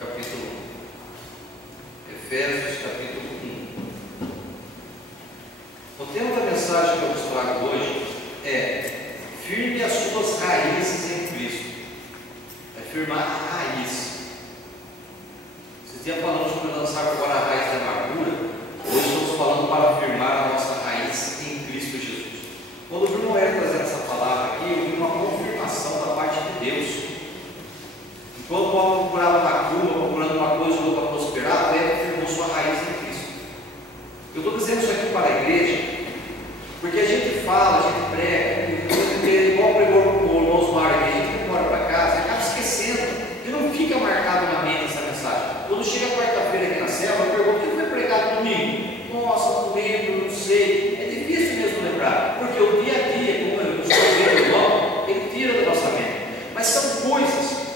capítulo 1. Efésios, capítulo 1. O tema da mensagem que eu vos trago hoje é: firme as suas raízes em Cristo. É firmar a raiz. Esse dia falamos sobre lançar fora a raiz da amargura. Hoje estamos falando para firmar a nossa raiz em Cristo Jesus. Quando o Bruno era trazendo essa palavra aqui, eu vi uma confirmação da parte de Deus. Enquanto Paulo procurava na curva, procurando uma coisa ou outra para prosperar, ele firmou sua raiz em Cristo. Eu estou dizendo isso aqui para a igreja, porque a gente fala, a gente prega, igual pregou o Osmar aqui, a gente vai para casa, acaba esquecendo, e não fica marcado na mente essa mensagem. Quando chega quarta-feira aqui na selva, eu pergunto: o que foi pregado domingo? Nossa, não lembro, não sei. É difícil mesmo lembrar, porque o dia a dia, como eu estou vendo o irmão, ele tira da nossa mente. Mas são coisas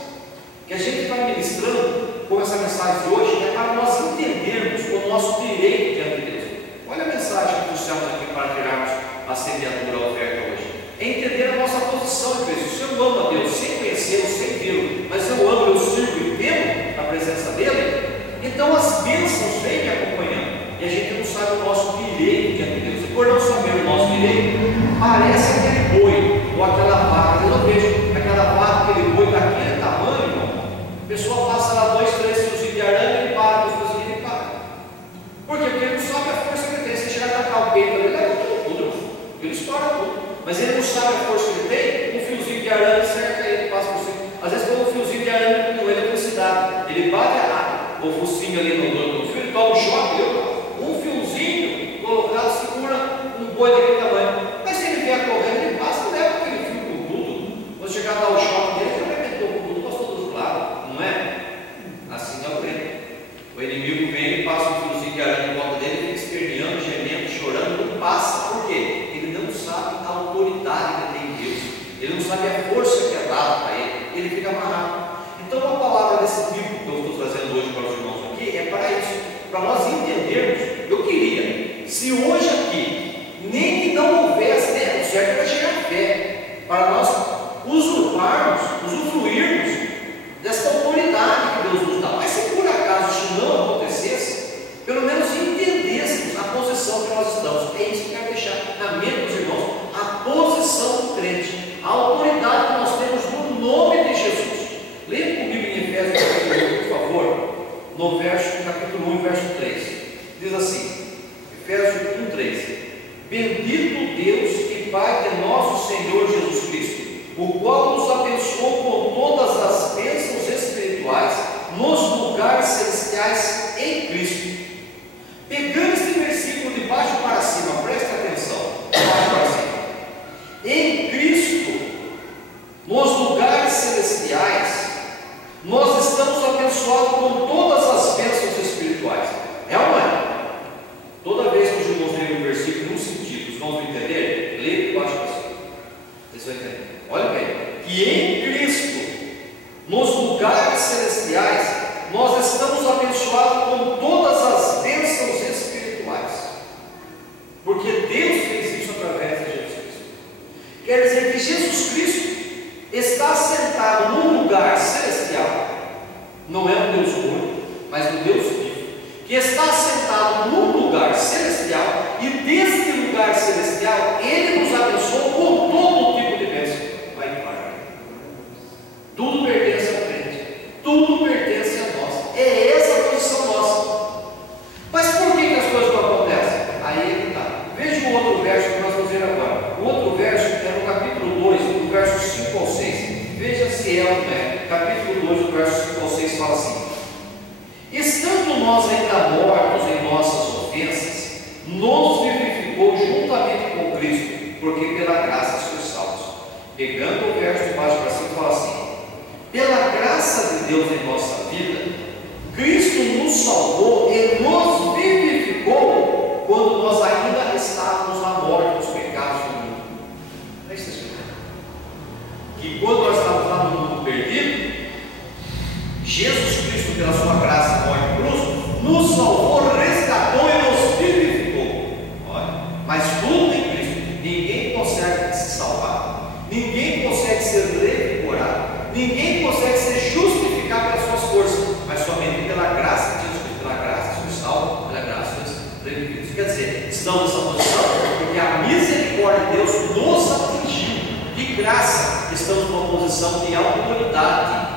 que a gente está ministrando com essa mensagem de hoje, é para nós entendermos o nosso direito diante de Deus. Olha a mensagem que trouxemos aqui para tirarmos a semeadura, a oferta hoje. É entender a nossa posição de Deus. Se eu amo a Deus sem conhecê-lo, sem vê-lo, mas eu amo, eu sirvo e temo a presença dele, então as bênçãos vêm me acompanhando. E a gente não sabe o nosso direito diante de Deus. E por não saber o nosso direito, parece aquele boi ou aquela vaca. Eu não vejo aquela vaca, aquele boi daquele tamanho, irmão. A pessoa passa lá 2, 3 fiozinhos de arame, ele para, 2 fiozinhos e ele para. Por quê? Porque ele não sabe a força que ele tem. Se chegar a tacar o peito, ele leva tudo, ele estoura tudo. Mas ele não sabe a força que ele tem. Um fiozinho de arame cerca ele, passa por cima. Às vezes, quando um fiozinho de arame com ele é velocidade, ele bate a água, o focinho ali no fio, ele toma um choque. Um fiozinho colocado segura um boi daquele tamanho. Mas se ele vier correndo, ele passa e leva aquele fio com tudo. Quando chegar a dar o choque dele, ele arrebentou com tudo, passou dos lados, não é? Assim é o crente. O inimigo vem, ele passa um fiozinho de arame em volta dele, ele fica esperneando, gemendo, chorando, não passa. Por quê? Ele não sabe a autoridade que tem em Deus, ele não sabe a força que é dada para ele, ele fica amarrado. Então, uma palavra desse tipo que eu estou trazendo hoje para os irmãos aqui é para isso, para nós entendermos. Eu queria, se hoje aqui, nem que não houvesse, né, o certo era chegar a fé, para nós usurparmos, usufruirmos dessa autoridade que Deus nos dá. Mas se por acaso isso não acontecesse, pelo menos entendêssemos a posição que nós estamos. É isso que eu quero deixar na mente dos irmãos: a posição do crente, a autoridade que nós temos no nome de Jesus. Leia comigo em Efésios capítulo 1, por favor, no capítulo 1, verso 3. Diz assim, Efésios 1, 3: Bendito Deus e Pai de nosso Senhor Jesus Cristo, o qual nos abençoou com todas as bênçãos espirituais nos lugares celestiais em Cristo. Pegando este versículo de baixo para cima, preste atenção, de baixo para cima. Em Cristo, nos lugares celestiais, nós estamos abençoados com todas as bênçãos espirituais. É ou não é? Toda vez que os irmãos lerem um versículo num sentido, os irmãos vão entender, leia de baixo para cima. Vocês vão entender. Olha bem, que em Cristo, nos lugares celestiais, nós estamos abençoados com todas as bênçãos espirituais. Porque Deus fez isso através de Jesus Cristo. Quer dizer que Jesus Cristo está sentado num lugar celestial, não é um Deus morto, mas um Deus vivo, que está sentado num lugar celestial, e desse lugar celestial Ele nos abençoou com todo tipo de bênção. Vai embora. Tudo pertence ao crente, tudo pertence a nós. É essa a posição nossa. Mas por que as coisas não acontecem? Aí é que está. Veja o outro verso que nós vamos ver agora. O outro verso é no capítulo 2, do verso 5 ao 6. Veja se é ou não é. Capítulo 2, do verso 5 ao 6 fala assim: Estando nós ainda mortos em nossas ofensas, nos vivificou juntamente com Cristo, porque pela graça sois salvos. Pegando o verso de baixo para cima, fala assim: Pela graça de Deus em nossa vida, Cristo nos salvou e nos vivificou quando nós ainda estávamos na morte dos pecados do mundo. É isso que que quando nós estávamos lá no mundo perdido, Jesus Cristo, pela sua graça, morte e cruz, nos salvou, resgatou e nos vivificou. Olha, mas tudo em Cristo. Ninguém consegue se salvar, ninguém consegue ser revigorado, ninguém consegue ser justificado pelas suas forças, mas só graça estamos numa posição de autoridade,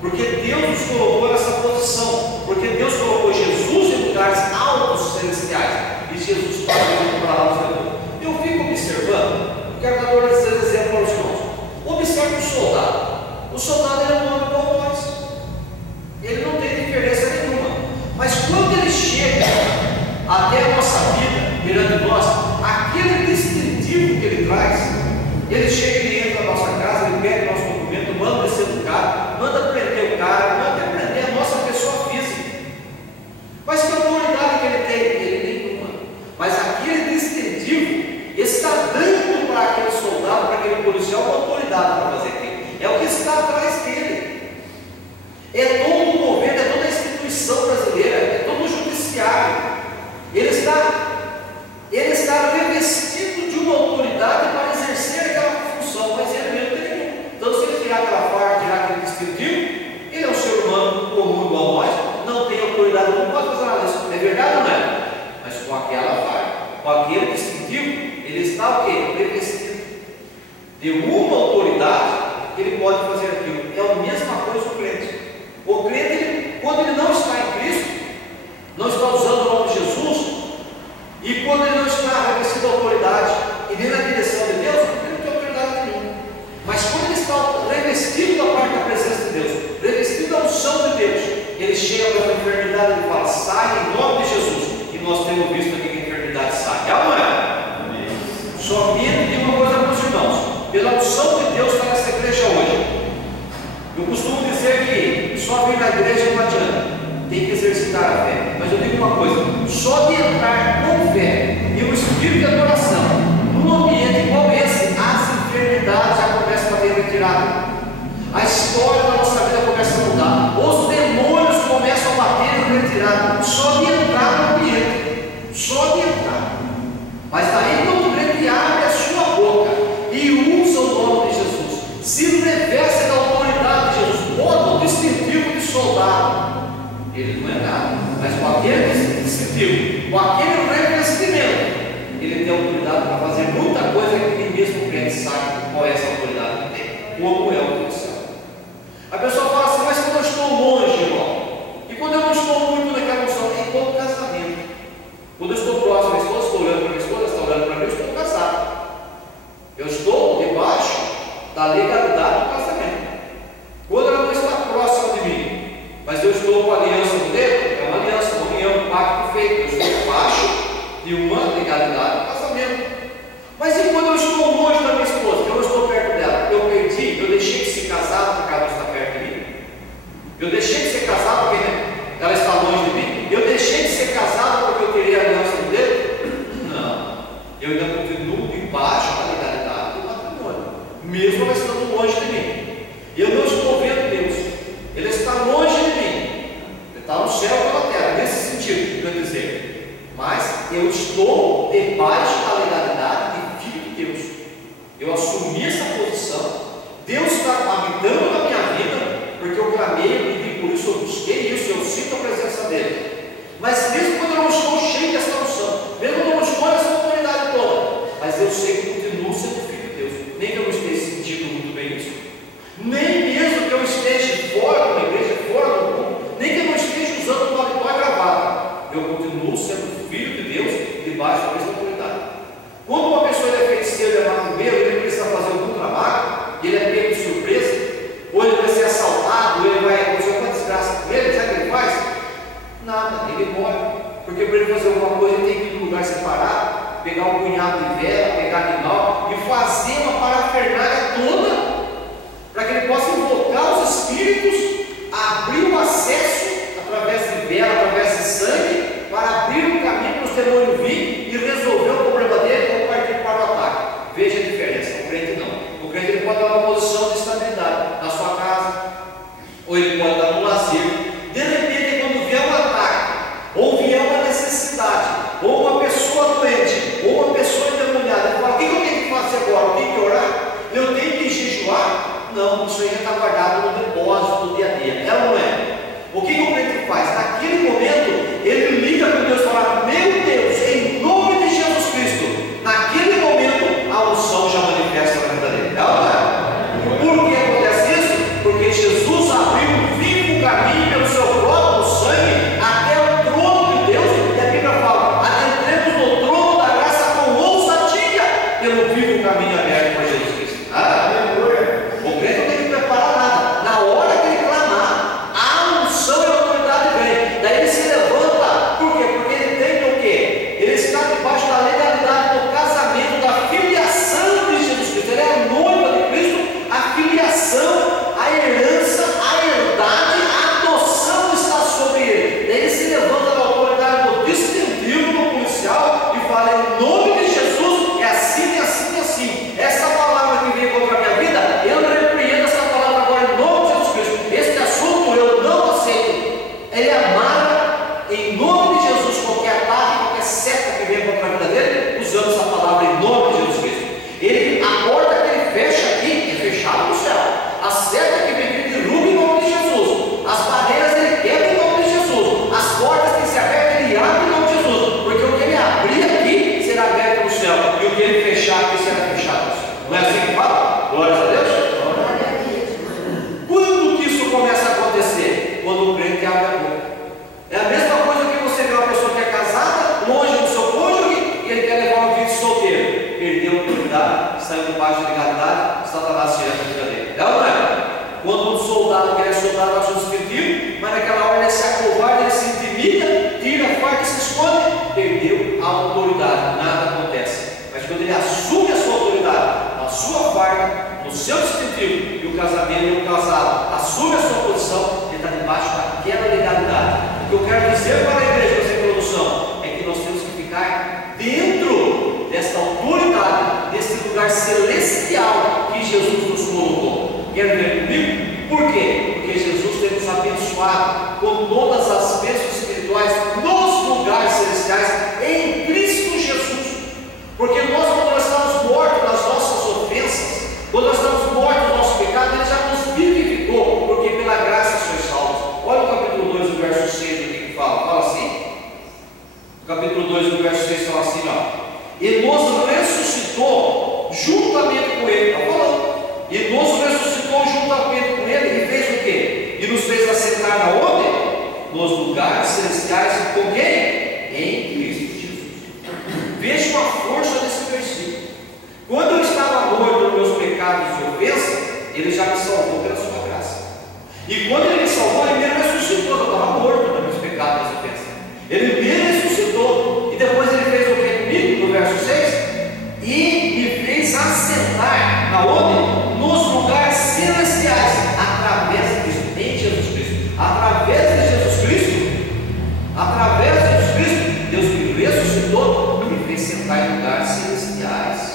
porque Deus nos colocou nessa posição, porque Deus colocou Jesus em lugares altos celestiais, e Jesus parou para lá nos levou. Eu fico observando, quero dar dois exemplos para os irmãos. Observe o soldado. O soldado ele é um homem como nós, ele não tem diferença nenhuma, mas quando ele chega até a nossa vida, perante nós, aquele distintivo que ele traz, ele chega, ele entra na nossa casa, ele pega o nosso documento, manda descer do carro, manda prender o cara, manda prender a nossa pessoa física. Mas que autoridade que ele tem? Ele nenhuma. Mas aquele distintivo está dando para aquele soldado, para aquele policial, uma autoridade para fazer aquilo. É o que está atrás dele. É todo o governo, é toda a instituição brasileira, é todo o judiciário. Ele está revestido de uma autoridade para exercer aquela função, mas ele mesmo tem nenhum. Então, se ele tirar aquela farda, tirar aquele distintivo, ele é um ser humano comum igual a nós, não tem autoridade, não pode fazer nada disso. É verdade ou não é? Mas com aquela farda, com aquele distintivo, ele está o quê? Revestido de uma autoridade que ele pode fazer aquilo. É a mesma coisa o crente. O crente, quando ele não está em Cristo, não está usando o nome de Jesus, e quando ele não está revestido de autoridade e nem na direção de Deus, ele não tem autoridade nenhuma. Mas quando ele está revestido da parte da presença de Deus, revestido da unção de Deus, ele chega para a enfermidade e fala: sai em nome de Jesus. E nós temos visto aqui que a enfermidade sai. É ou não é? Somente de uma coisa para os irmãos: pela unção de Deus está nessa igreja hoje. Eu costumo dizer que só vir na igreja não adianta, tem que exercitar a fé. Mas eu digo uma coisa: só de entrar com fé e o espírito de adoração num ambiente igual esse, as enfermidades já começam a ter retirada, a história da nossa vida começa a mudar, os demônios começam a bater em retirada, só de entrar no ambiente, só de entrar. Mas daí quando o crente abre a sua boca e usa o nome de Jesus, se reveste da autoridade de Jesus, bota o distintivo de soldado, ele não é nada, mas com aquele distintivo, com aquele revestimento, ele tem autoridade para fazer muita coisa que nem mesmo o crente sabe qual é essa autoridade que tem, como é o Deus do céu. A pessoa fala assim: mas quando eu estou longe, irmão, e quando eu não estou muito naquela unção, é igual o casamento. Quando eu estou próximo, a esposa está olhando para minha esposa, está olhando para mim, eu estou casado. Eu estou debaixo da legalidade do casamento. Quando ela não está próxima de mim, mas eu estou com a aliança no dedo, é uma aliança, uma união, um pacto feito. Eu estou debaixo de uma legalidade do casamento. Mas e quando eu estou longe da minha esposa, que eu não estou perto dela? Eu perdi, eu deixei de ser casado porque ela não está perto de mim? Eu deixei de ser casado porque ela está longe de mim? Eu deixei de ser casado porque eu tirei a aliança no dedo? Não. Eu ainda continuo debaixo da legalidade do matrimônio, mesmo ela estando longe de mim. Eu não estou vendo Deus, Ele está longe de mim, Ele está no céu ou na terra, nesse sentido, quer dizer, mas eu estou debaixo da legalidade de filho de Deus. Eu assumi essa posição, Deus está habitando na minha vida, porque eu clamei, eu pedi por isso, eu busquei isso, eu sinto a presença dele. Mas mesmo quando eu não estou cheio dessa unção, mesmo quando eu não estou nessa autoridade toda, mas eu sei que eu continuo sendo filho de Deus, nem que eu não esteja sentindo muito bem isso, nem mesmo que eu esteja fora da igreja, fora do mundo, nem que eu não esteja usando o paletó e gravata, eu continuo sendo filho de Deus, debaixo da mesma autoridade. Quando uma pessoa é feiticeira, é macumbeiro, ele precisa fazer algum trabalho, ele é pego de surpresa, ou ele vai ser assaltado, ou ele vai acontecer alguma desgraça com ele, sabe o que ele faz? Nada, ele morre, porque para ele fazer alguma coisa ele tem que ir num lugar separado, pegar um punhado de vela, pegar animal e fazer uma parafernália toda para que ele possa invocar os espíritos, abrir o acesso através de vela, através de sangue, para abrir um caminho para os demônios vir e resolver o problema dele ou partir para o ataque. Veja a diferença, o crente não. O crente ele pode dar uma posição de estabilidade na sua casa, ou ele pode dar um lazer. De repente, quando vier um ataque, ou vier uma necessidade, ou uma pessoa doente, ou uma pessoa endemoniada, ele fala: o que eu tenho que fazer agora? Eu tenho que orar? Eu tenho que jejuar? Não, isso aí já está guardado no depósito assume a sua posição, ele está debaixo daquela legalidade. O que eu quero dizer para a igreja dessa introdução é que nós temos que ficar dentro desta autoridade, desse lugar celestial que Jesus nos colocou. Quer ver comigo? Por quê? Porque Jesus tem nos abençoado com todas as bênçãos espirituais nos lugares celestiais em Cristo Jesus. Porque nós, quando nós estamos mortos nas nossas ofensas, quando nós estamos mortos no nosso pecado, Ele já nos vivificou, porque pela graça sois salvos. Olha o capítulo 2, o verso 6, o que fala assim. O capítulo 2, o verso 6 fala assim, ó. E nos ressuscitou juntamente com Ele, está falando. E nos ressuscitou juntamente com Ele, e fez o quê? E nos fez assentar na onde? Nos lugares celestiais, com quem? Em Cristo Jesus. Veja a força desse versículo. Quando eu estava morto nos meus pecados e ofensas, Ele já me salvou pela sua graça. E quando Ele me salvou, Ele me ressuscitou. Eu estava morto nos meus pecados e ofensas. Ele me ressuscitou. E depois Ele fez o que comigo? No verso 6. E me fez assentar na onde? Nos lugares celestiais, através de Cristo, em Jesus Cristo. Através de Jesus Cristo, Deus me ressuscitou e me fez sentar em lugares celestiais.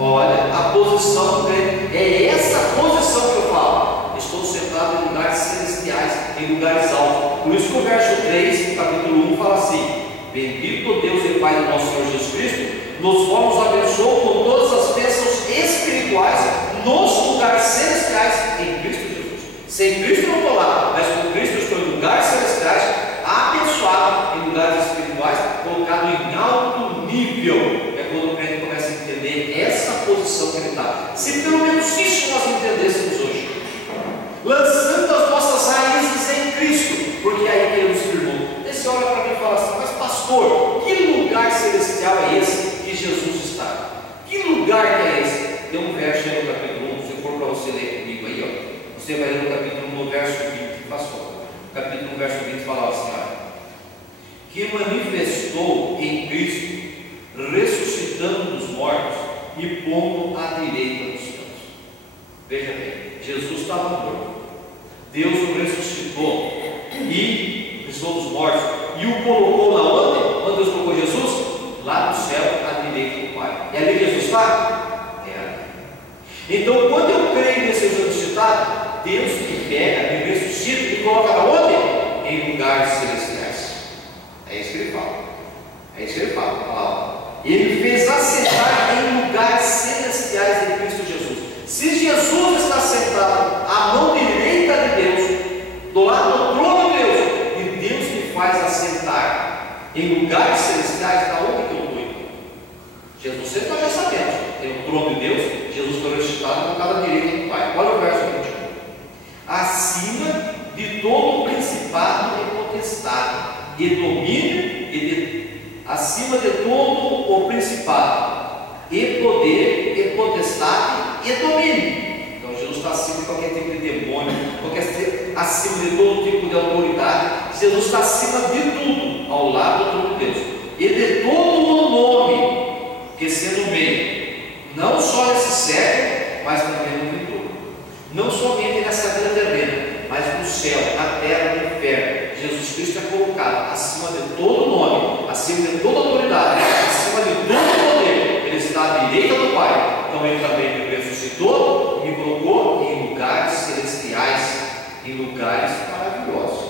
Olha, a posição do crente, é essa posição que eu falo. Estou sentado em lugares celestiais, em lugares altos. Por isso que o verso 3, capítulo 1, fala assim: bendito Deus e Pai do nosso Senhor Jesus Cristo, nos qual nos abençoou com todas as bênçãos espirituais nos lugares celestiais em Cristo Jesus. Sem Cristo eu não estou lá, mas com Cristo eu estou em lugares celestiais, abençoado em lugares espirituais, colocado em alto nível. É quando o crente começa a entender essa posição que ele está. Se pelo menos isso nós entendêssemos hoje, lançando as nossas raízes em Cristo, porque é aí que Ele nos firmou. Esse olha para mim e fala assim: mas pastor, que lugar celestial é esse que Jesus está? Que lugar que é esse? Tem um verso aí no capítulo 1, se for para você ler comigo aí, ó. Você vai ler no capítulo 1, no verso 20, passou. Capítulo 1, verso 20 fala assim, ó: que manifestou em Cristo, ressuscitando dos mortos e pondo à direita dos céus. Veja bem, Jesus estava morto, Deus o ressuscitou e ressuscitou dos mortos e o colocou na onde? Onde Deus colocou Jesus? Lá no céu, à direita do Pai. E ali Jesus está? É. Então, quando eu creio nesse ressuscitado, Deus me pega, me ressuscita e me coloca na onde? Em lugares celestiais. É isso que Ele fala. É isso que Ele fala. Ele fez assentar em lugares celestiais em Cristo Jesus. Se Jesus está sentado à mão direita de Deus, do lado do trono de Deus, e Deus me faz assentar em lugares celestiais, da onde que eu estou? Jesus sempre nós já sabemos, tem o trono de Deus, Jesus foi ressuscitado colocado à direita do Pai. Olha o verso 21. Acima de todo o principado e potestade, e domínio, acima de todo o principado, e poder, e potestade, e domínio. Então Jesus está acima de qualquer tipo de demônio, acima de todo tipo de autoridade. Jesus está acima de tudo, ao lado do trono de Deus, e de todo o nome que se nomeia, não só nesse século, mas também no futuro. Não somente nessa vida terrena, mas no céu, na terra, no inferno. Jesus Cristo é colocado acima de todo nome, acima de toda autoridade, acima de todo poder. Ele está à direita do Pai. Então Ele também me ressuscitou e me colocou em lugares celestiais, em lugares maravilhosos,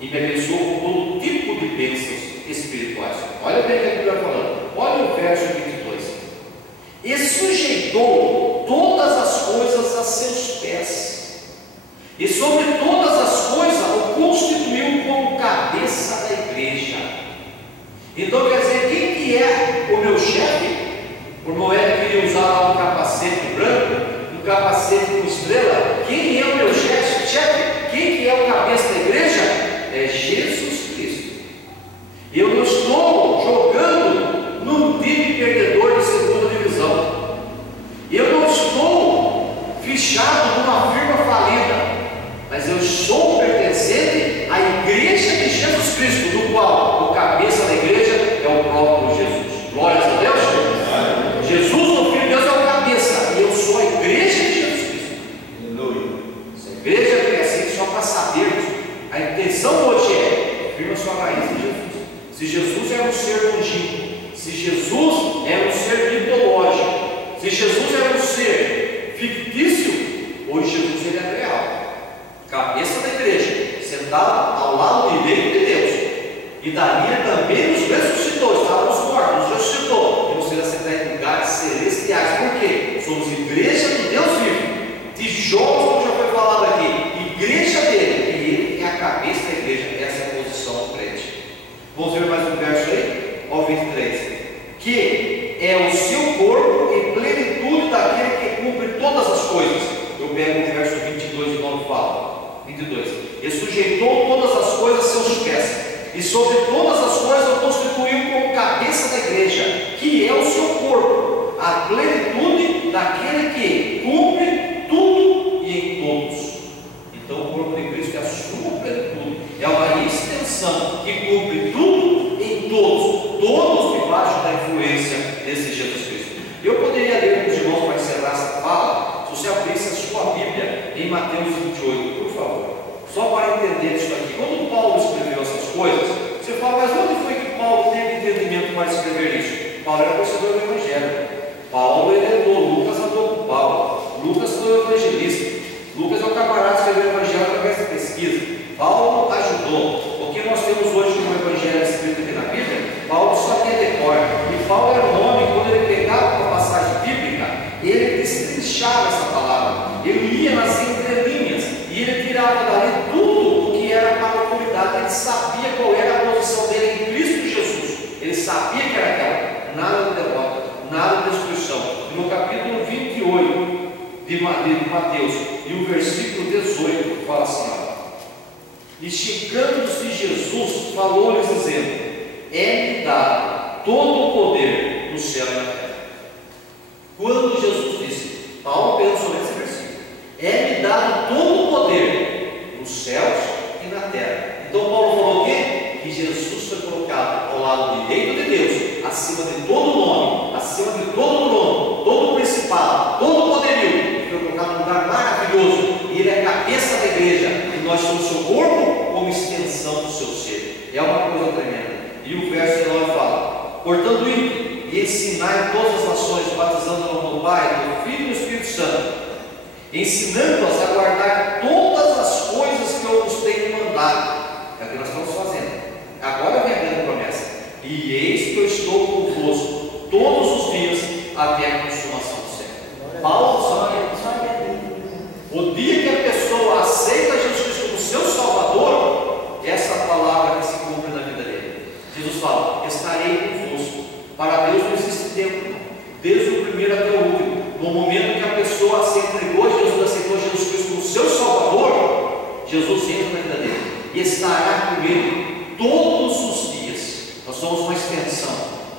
e me abençoou com todo tipo de bênçãos espirituais. Olha bem o que a Bíblia está falando. Olha o verso 22. E sujeitou todas as coisas a seus pés, e sobre todas as coisas o constituiu como cabeça da igreja. Então quer dizer, quem que é o meu chefe? O Noé queria usar lá um capacete branco, um capacete com estrela. Quem é o meu chefe? Quem que é o cabeça da igreja? É Jesus Cristo. Eu não estou jogando num time perdedor de segunda divisão. Eu não estou fichado numa firma falida, mas eu sou pertencente à igreja de Jesus Cristo, do qual o cabeça da igreja é o próprio Jesus. Glórias a Deus. Jesus, o Filho de Deus, é o cabeça, e eu sou a igreja de Jesus Cristo. Aleluia. Essa igreja questão hoje é: firma sua raiz em Jesus. Se Jesus era um ser longínquo, se Jesus era um ser mitológico, se Jesus era um ser fictício, hoje Jesus ele é real, cabeça da igreja, sentado ao lado direito de Deus, e Daniel também nos ressuscitou, estávamos mortos, nos ressuscitou, e nos será sentado em lugares celestiais. Por quê? Somos igreja do Deus vivo, tijolos, como já foi falado aqui, igreja dele, e ele é a cabeça da igreja. Essa é a posição do crente. Vamos ver mais um verso aí, ó, 23, que é o seu corpo em plenitude daquele que cumpre todas as coisas. Eu pego o verso 22 de novo, fala 22, e sujeitou todas as coisas a seus pés, e sobre todas as coisas o constituiu como cabeça da igreja, que é o seu corpo, a plenitude daquele que cumpre tudo e em todos. Então o corpo de Cristo é a sua plenitude, é uma extensão que cumpre tudo em todos, todos debaixo da influência desse Jesus Cristo. Eu poderia ler com os irmãos para encerrar essa fala, se você abrisse a sua Bíblia em Mateus 28, por favor, só para entender isso aqui. Quando Paulo escreveu essas coisas, você fala: mas onde foi que Paulo teve entendimento para escrever isso? Paulo era conhecedor do Evangelho. Paulo herdou, Lucas andou com Paulo, Lucas foi o evangelista, Lucas é o camarada que escreveu o Evangelho através da pesquisa. Paulo ajudou. O que nós temos hoje como Evangelho escrito aqui na Bíblia, Paulo só tinha decor. E Paulo era um homem, quando ele pegava uma passagem bíblica, ele destrinchava essa palavra, ele ia nas entrelinhas e ele tirava dali tudo o que era para a autoridade. Ele sabia qual era a posição dele em Cristo Jesus, ele sabia que era aquela, nada de derrota, nada de destruição. No capítulo 28 de Mateus, e o versículo 18, fala assim: ó, e chegando-se Jesus, falou-lhes dizendo: é-me dado todo o poder no céu e na terra. Quando Jesus disse, Paulo pensou sobre esse versículo, é-me dado todo o poder nos céus e na terra. Então Paulo falou o quê? Que Jesus foi colocado ao lado direito de Deus, acima de todo nome, acima de todo trono, todo principado, todo poderio. Ele foi colocado num lugar maravilhoso, e ele é a cabeça da igreja, e nós somos seu corpo como extensão do seu ser. É uma coisa tremenda. E o verso 19 fala: portanto, ide e ensinai todas as nações, batizando no nome do Pai, do Filho e do Espírito Santo, ensinando-as a guardar todas as coisas que eu vos tenho mandado. É o que nós estamos fazendo. Agora vem a grande promessa: e eis que eu estou convosco todos os dias até a consumação do século. Paulo sabia. O dia que a pessoa aceita Jesus Cristo como seu Salvador, essa palavra que se cumpre na vida dele. Jesus fala: estarei convosco. Para Deus não existe tempo, desde o primeiro até o último. No momento que a pessoa se entregou a Jesus, aceitou Jesus Cristo como seu Salvador, Jesus entra na vida dele e estará com ele todos os dias. Nós somos uma extensão,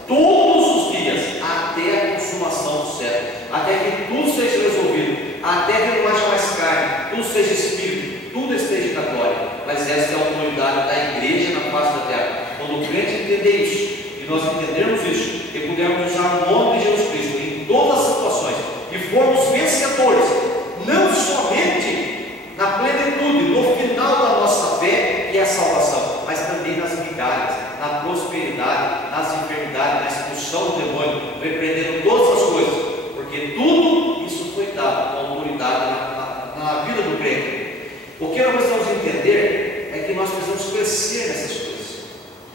todos os dias, até a consumação do século, até que tudo seja resolvido, até que não haja mais carne, tudo seja espírito, tudo esteja na glória. Mas esta é a autoridade da igreja na face da terra. Quando o crente entender isso, e nós entendermos isso, e pudermos usar o nome de Jesus Cristo em todas as situações, e formos vencedores, não somente na plenitude, no final da nossa fé, que é a salvação, mas também nas migalhas, na prosperidade, nas enfermidades, na expulsão do demônio, repreendendo todas as coisas, porque tudo isso foi dado com autoridade na vida do crente. O que nós precisamos entender é que nós precisamos crescer nessas coisas,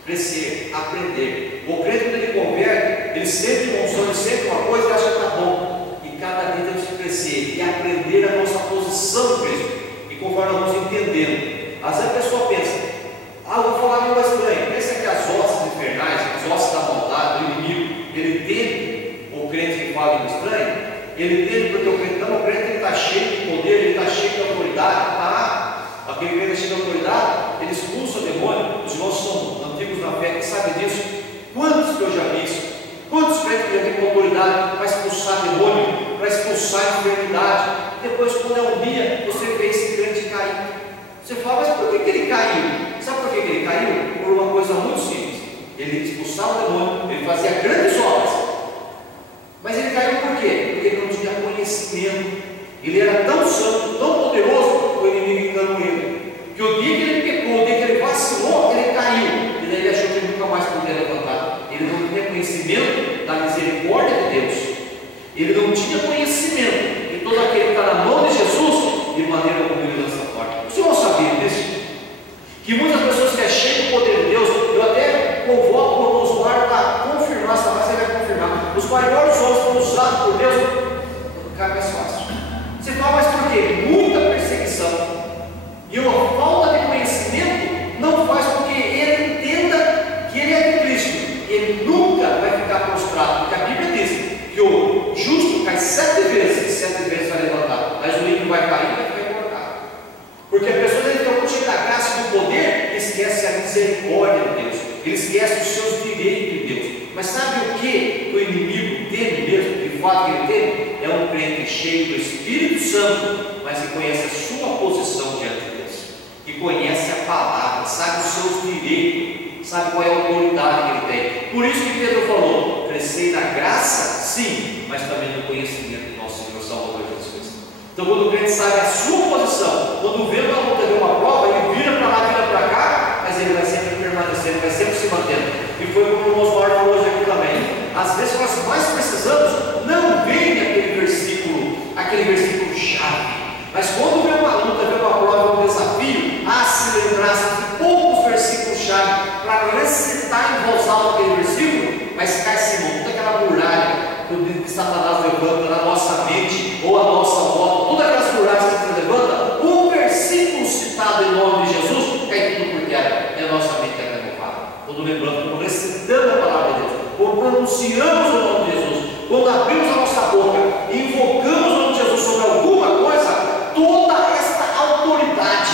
crescer, aprender. O crente, quando ele converte, ele sente uma unção, ele sente uma coisa e acha que está bom, e cada dia temos que crescer e aprender a nossa posição em Cristo. E conforme nós vamos entendendo, às vezes a pessoa pensa: eu vou falar língua estranha. Pensa que as hostes infernais, as hostes da maldade, do inimigo, ele teme o crente que fala língua estranha. Ele teme porque o crente está cheio de poder, ele está cheio de autoridade. Aquele crente cheio de autoridade, ele expulsa o demônio. Os irmãos são antigos na fé, que sabem disso. Quantos que eu já vi isso? Quantos crentes que já têm autoridade para expulsar demônio, para expulsar enfermidade? Depois, quando é um dia, você vê esse crente cair. Você fala: mas por que ele caiu? Sabe por que ele caiu? Por uma coisa muito simples. Ele expulsava o demônio, ele fazia grandes obras. Mas ele caiu por quê? Porque ele não tinha conhecimento. Ele era tão santo, tão poderoso, o inimigo enganou ele. Que o dia que ele pecou, o dia que ele Ele não tinha conhecimento. E todo aquele que está na mão de Jesus, de maneira como ele lança fora. O senhor sabia disso? Que muitas pessoas que é cheio do poder de Deus, eu até convoco o irmão Osmar para confirmar, essa frase ele vai confirmar. Os maiores homens foram usados por Deus, ficar mais fácil. Você fala, mas por quê? Muita perseguição. E uma falta de conhecimento não faz com que ele entenda que ele é de Cristo. Ele nunca vai ficar prostrado, porque a Bíblia diz que o justo cai 7 vezes, e 7 vezes vai levantar, mas o ímpio vai cair e vai ficar colocado. Porque a pessoa deve ter um monte da graça e do poder, esquece a misericórdia de Deus, ele esquece os seus direitos de Deus. Mas sabe o que o inimigo teme mesmo, de fato que ele teme? É um crente cheio do Espírito Santo, mas que conhece a sua posição diante de Deus, que conhece a palavra, sabe os seus direitos, sabe qual é a autoridade que ele tem. Por isso que Pedro falou: crescei na graça, sim, mas também no conhecimento do nosso Senhor Salvador Jesus Cristo. Então, quando o crente sabe a sua posição, quando vê uma luta, vê uma prova, ele vira para lá, vira para cá, mas ele vai sempre permanecendo, vai sempre se mantendo. E foi como o irmão Osmar falou hoje aqui também. Às vezes nós mais precisamos, não vem aquele versículo chave. Mas quando vê uma luta, vê uma prova, um desafio, se lembrasse de poucos versículos chave para recitar em voz alta aquele versículo, mas cai-se toda aquela muralha que Satanás levanta na nossa mente ou a nossa volta, todas aquelas muralhas que se levanta, um versículo citado em nome de Jesus, cai tudo por terra, e a nossa mente é renovada. Quando lembrando, quando recitamos a palavra de Deus, quando pronunciamos o nome de Jesus, quando abrimos a nossa boca e invocamos o nome de Jesus sobre alguma coisa, toda esta autoridade,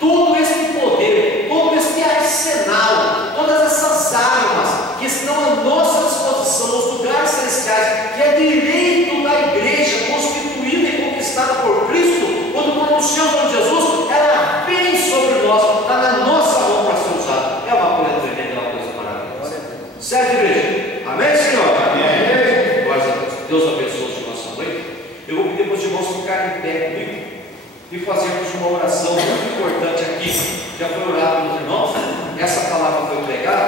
todo este poder, todo este arsenal, todas essas armas que estão à nossa disposição nos lugares celestiais, que é direito da igreja constituída e conquistada por Cristo, quando pronunciamos o nome de Jesus, ela vem sobre nós, está na nossa mão para ser usada. É uma coisa tremenda, é uma coisa maravilhosa. Certo, igreja? Amém, Senhor? Amém. Glória a Deus. Deus abençoe a nossa noite. Eu vou pedir para os irmãos ficarem em pé comigo e fazermos uma oração muito importante aqui. Já foi orado pelos irmãos, essa palavra foi pregada.